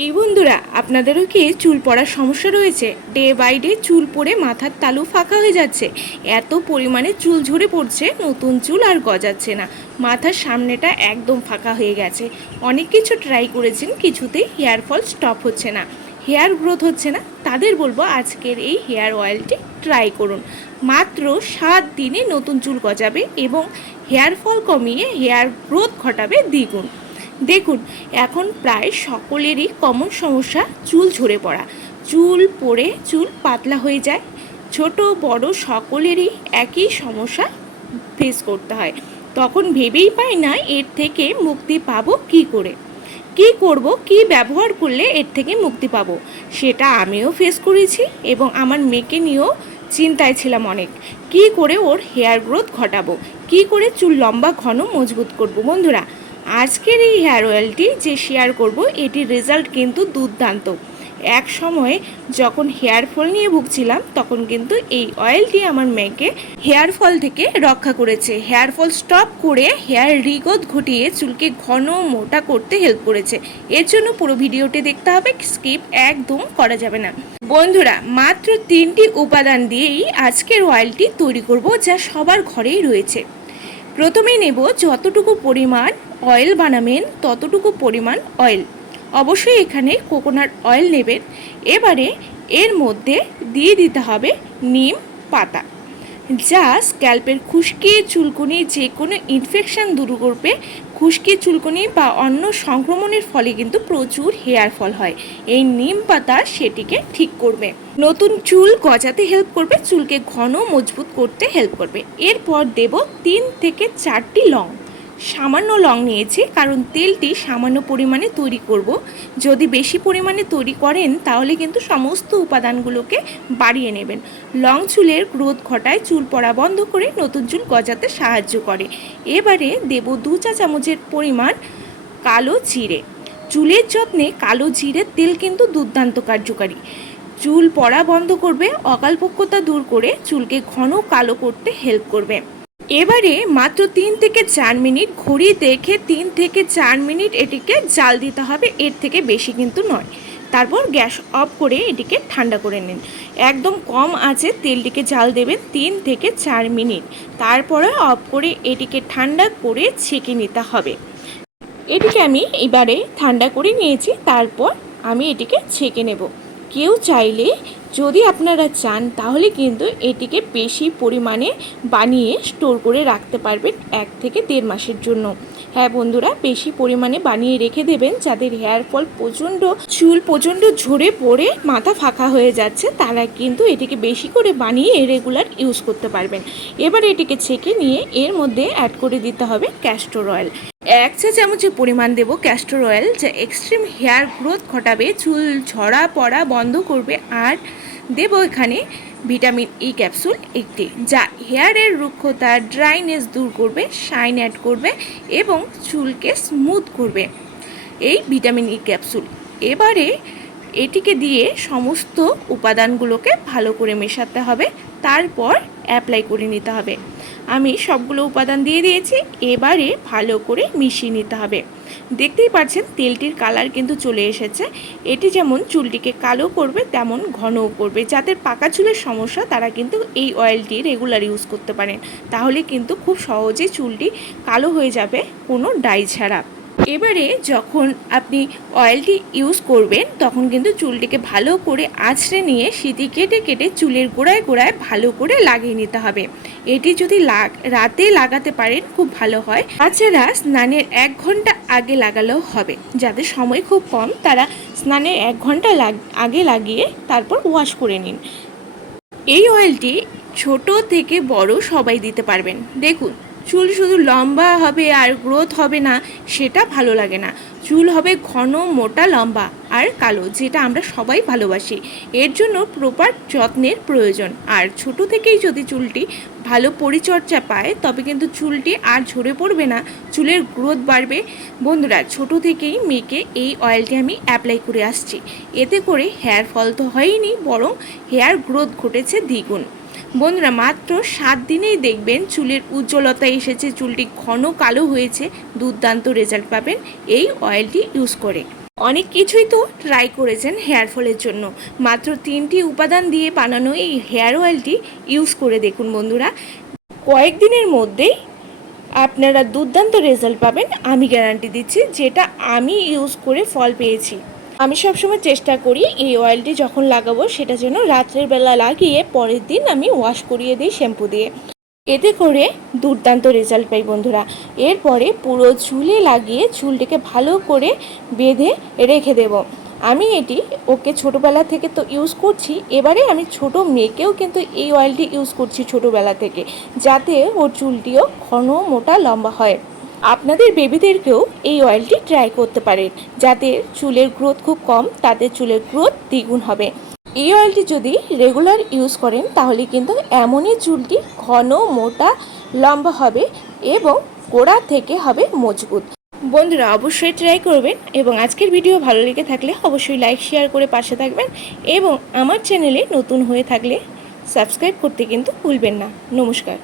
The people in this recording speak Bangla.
এই বন্ধুরা, আপনাদেরও কি চুল পড়ার সমস্যা রয়েছে? ডে বাই ডে চুল পড়ে মাথার তালু ফাঁকা হয়ে যাচ্ছে। এত পরিমাণে চুল ঝরে পড়ছে, নতুন চুল আর গজাচ্ছে না। মাথার সামনেটা একদম ফাঁকা হয়ে গেছে। অনেক কিছু ট্রাই করেছেন, কিছুতেই হেয়ার ফল স্টপ হচ্ছে না। হেয়ার গ্রোথ হচ্ছে না। তাদের বলব আজকের এই হেয়ার অয়েলটি ট্রাই করুন। মাত্র সাত দিনে নতুন চুল গজাবে এবং হেয়ার ফল কমিয়ে হেয়ার গ্রোথ ঘটাবে দ্বিগুণ। দেখুন, এখন প্রায় সকলেরই কমন সমস্যা চুল ঝরে পড়া। চুল পড়ে চুল পাতলা হয়ে যায়। ছোট, বড় সকলেরই একই সমস্যা ফেস করতে হয়। তখন ভেবেই পাই না এর থেকে মুক্তি পাবো কি করে? কি করব, কি ব্যবহার করলে এর থেকে মুক্তি পাবো? সেটা আমিও ফেস করেছি এবং আমার মেয়েকে নিয়েও চিন্তায় ছিলাম অনেক। কি করে ওর হেয়ার গ্রোথ ঘটাবো? কি করে চুল লম্বা, ঘন, মজবুত করব? বন্ধুরা আজকের এই হেয়ার অয়েলটি যে শেয়ার করব, এটির রেজাল্ট কিন্তু দুর্দান্ত। এক সময়ে যখন হেয়ার ফল নিয়ে ভুগছিলাম, তখন কিন্তু এই অয়েলটি আমার মেয়েকে হেয়ার ফল থেকে রক্ষা করেছে। হেয়ার ফল স্টপ করে হেয়ার রিগত ঘটিয়ে চুলকে ঘন মোটা করতে হেল্প করেছে। এর জন্য পুরো ভিডিওটি দেখতে হবে স্কিপ একদম করা যাবে না। বন্ধুরা, মাত্র তিনটি উপাদান দিয়েই আজকের অয়েলটি তৈরি করব, যা সবার ঘরেই রয়েছে। প্রথমেই নেব যতটুকু পরিমাণ অয়েল বানাবেন ততটুকু পরিমাণ অয়েল। অবশ্যই এখানে কোকোনাট অয়েল নেবেন। এবারে এর মধ্যে দিয়ে দিতে হবে নিম পাতা। যা স্ক্যাল্পের খুশকি, চুলকুনি যে কোনো ইনফেকশান দূর করবে। খুশকি, চুলকুনি বা অন্য সংক্রমণের ফলে কিন্তু প্রচুর হেয়ার ফল হয়। এই নিম পাতা সেটিকে ঠিক করবে। নতুন চুল গজাতে হেল্প করবে, চুলকে ঘন মজবুত করতে হেল্প করবে। এরপর দেব তিন থেকে চারটি লং। সামান্য লং নিয়েছি, কারণ তেলটি সামান্য পরিমাণে তৈরি করব। যদি বেশি পরিমাণে তৈরি করেন, তাহলে কিন্তু সমস্ত উপাদানগুলোকে বাড়িয়ে নেবেন। লং চুলের গ্রোথ ঘটায় চুল পড়া বন্ধ করে নতুন চুল গজাতে সাহায্য করে। এবারে দেব দু চা চামচের পরিমাণ কালো জিরে। চুলের যত্নে কালো জিরের তেল কিন্তু দুর্দান্ত কার্যকারী। চুল পড়া বন্ধ করবে অকালপক্যতা দূর করে চুলকে ঘন কালো করতে হেল্প করবে। এবারে মাত্র তিন থেকে চার মিনিট ঘড়ি দেখে তিন থেকে চার মিনিট এটিকে জাল দিতে হবে, এর থেকে বেশি কিন্তু নয়। তারপর গ্যাস অফ করে এটিকে ঠান্ডা করে নিন। একদম কম আছে তেলটিকে জাল দেবেন তিন থেকে চার মিনিট। তারপরে অফ করে এটিকে ঠান্ডা করে ছেঁকে নিতে হবে। এটিকে আমি এবারে ঠান্ডা করে নিয়েছি, তারপর আমি এটিকে ছেঁকে নেব। কেউ চাইলে যদি আপনারা চান, তাহলে কিন্তু এটিকে বেশি পরিমাণে বানিয়ে স্টোর করে রাখতে পারবেন এক থেকে দেড় মাসের জন্য। হ্যাঁ বন্ধুরা, বেশি পরিমাণে বানিয়ে রেখে দেবেন যাদের হেয়ার ফল প্রচণ্ড, চুল প্রচণ্ড ঝরে পড়ে, মাথা ফাঁকা হয়ে যাচ্ছে, তারা কিন্তু এটিকে বেশি করে বানিয়ে রেগুলার ইউজ করতে পারবেন। এবার এটিকে ছেঁকে নিয়ে এর মধ্যে অ্যাড করে দিতে হবে ক্যাস্টর অয়েল। এক চা চামচের পরিমাণ দেব ক্যাস্টর অয়েল যা এক্সট্রিম হেয়ার গ্রোথ ঘটাবে, চুল ঝরা পড়া বন্ধ করবে, আর দেব এখানে ভিটামিন ই ক্যাপসুল একটি, যা হেয়ারের রুক্ষতা ড্রাইনেস দূর করবে শাইন অ্যাড করবে এবং চুলকে স্মুথ করবে। এই ভিটামিন ই ক্যাপসুল এবারে এটিকে দিয়ে সমস্ত উপাদানগুলোকে ভালো করে মেশাতে হবে। তারপর অ্যাপ্লাই করে নিতে হবে। আমি সবগুলো উপাদান দিয়ে দিয়েছি, এবারে ভালো করে মিশিয়ে নিতে হবে। দেখতেই পাচ্ছেন, তেলটির কালার কিন্তু চলে এসেছে। এটি যেমন চুলটিকে কালো করবে, তেমন ঘনও করবে। যাদের পাকা চুলের সমস্যা, তারা কিন্তু এই অয়েলটি রেগুলার ইউজ করতে পারেন। তাহলে কিন্তু খুব সহজে চুলটি কালো হয়ে যাবে, কোনো ডাই ছাড়া। এবারে যখন আপনি অয়েলটি ইউজ করবেন, তখন কিন্তু চুলটিকে ভালো করে আঁচড়ে নিয়ে সিটি কেটে কেটে চুলের গোড়ায় গোড়ায় ভালো করে লাগিয়ে নিতে হবে। এটি যদি লাগ, রাতে লাগাতে পারেন, খুব ভালো হয়। তাছাড়া স্নানের এক ঘণ্টা আগে লাগালেও হবে। যাদের সময় খুব কম, তারা স্নানের এক ঘণ্টা আগে লাগিয়ে তারপর ওয়াশ করে নিন। এই অয়েলটি ছোট থেকে বড় সবাই দিতে পারবেন। দেখুন। চুল শুধু লম্বা হবে আর গ্রোথ হবে না, সেটা ভালো লাগে না। চুল হবে ঘন, মোটা, লম্বা আর কালো, যেটা আমরা সবাই ভালোবাসি। এর জন্য প্রপার যত্নের প্রয়োজন। আর ছোট থেকেই যদি চুলটি ভালো পরিচর্যা পায়, তবে কিন্তু চুলটি আর ঝরে পড়বে না, চুলের গ্রোথ বাড়বে। বন্ধুরা, ছোট থেকেই মেয়েকে এই অয়েলটি আমি অ্যাপ্লাই করে আসছি। এতে করে হেয়ার ফল তো হয়নি বরং হেয়ার গ্রোথ ঘটেছে দ্বিগুণ। বন্ধুরা, মাত্র সাত দিনেই দেখবেন চুলের উজ্জ্বলতা এসেছে, চুলটি ঘন কালো হয়েছে, দুর্দান্ত রেজাল্ট পাবেন এই অয়েলটি ইউজ করে। অনেক কিছুই তো ট্রাই করেছেন হেয়ার ফলের জন্য। মাত্র তিনটি উপাদান দিয়ে বানানো এই হেয়ার অয়েলটি ইউজ করে দেখুন বন্ধুরা। কয়েকদিনের মধ্যেই আপনারা দুর্দান্ত রেজাল্ট পাবেন, আমি গ্যারান্টি দিচ্ছি, যেটা আমি ইউজ করে ফল পেয়েছি। আমি সবসময় চেষ্টা করি এই অয়েলটি যখন লাগাবো সেটা যেন রাত্রের বেলা লাগিয়ে পরের দিন আমি ওয়াশ করিয়ে দিই শ্যাম্পু দিয়ে। এতে করে দুর্দান্ত রেজাল্ট পাই বন্ধুরা। এরপরে পুরো চুলে লাগিয়ে চুলটিকে ভালো করে বেঁধে রেখে দেব। আমি এটি ওকে ছোটোবেলা থেকে তো ইউজ করছি, এবারে আমি ছোট মেয়েকেও কিন্তু এই অয়েলটি ইউজ করছি ছোটোবেলা থেকে, যাতে ওর চুলটিও ঘন মোটা লম্বা হয়। আপনাদের বেবিদেরকেও এই অয়েলটি ট্রাই করতে পারেন যাদের চুলের গ্রোথ খুব কম তাদের চুলের গ্রোথ দ্বিগুণ হবে। এই অয়েলটি যদি রেগুলার ইউজ করেন, তাহলে কিন্তু এমনই চুলটি ঘন, মোটা, লম্বা হবে এবং গোড়া থেকে হবে মজবুত। বন্ধুরা, অবশ্যই ট্রাই করবেন এবং আজকের ভিডিও ভালো লেগে থাকলে অবশ্যই লাইক শেয়ার করে পাশে থাকবেন এবং আমার চ্যানেলে নতুন হয়ে থাকলে সাবস্ক্রাইব করতে কিন্তু ভুলবেন না। নমস্কার।